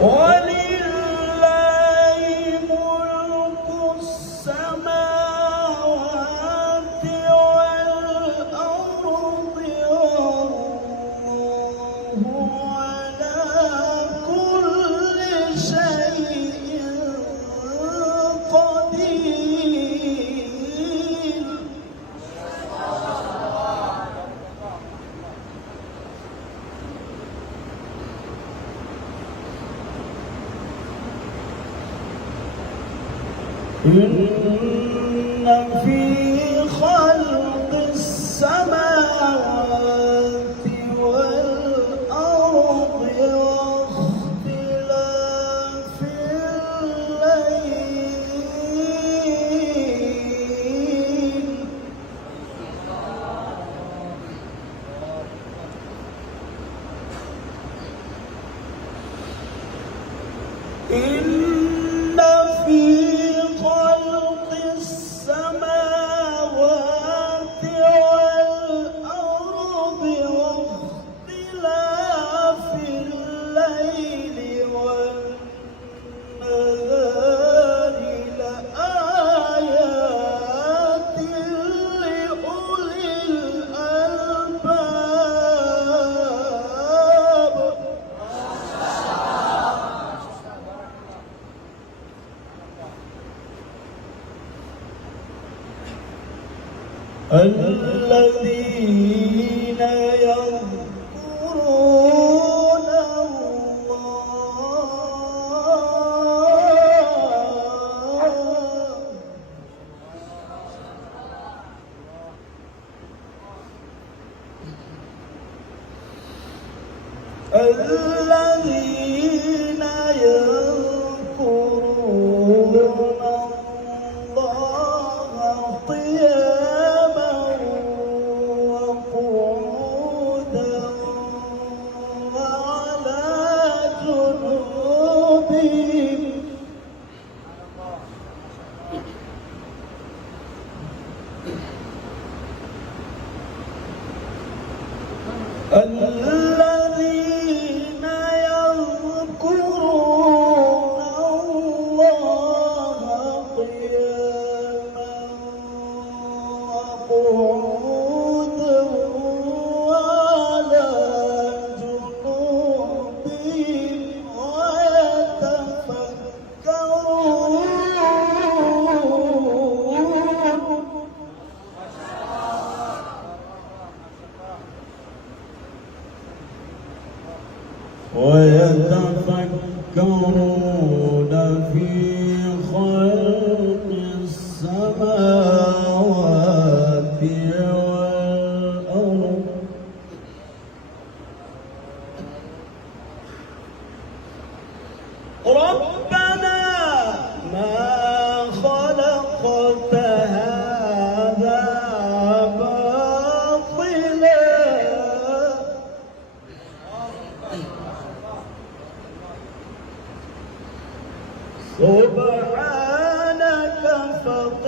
ولله ملك السماوات والأرض والله على كل شيء قدير. إن في خلق السماوات والأرض واختلاف الليل إن في خلق السماوات والأرض واختلاف الليل والنهار لآيات لأولي الألباب. الذين يذكرون الله قياما وقعودا وعلى جنوبهم الذين يذكرون الله قياما وقعودا وعلى جنوبهم ويتفكرون في خلق السماوات والأرض ربنا ما خلقت هذا باطلا سبحانك فقنا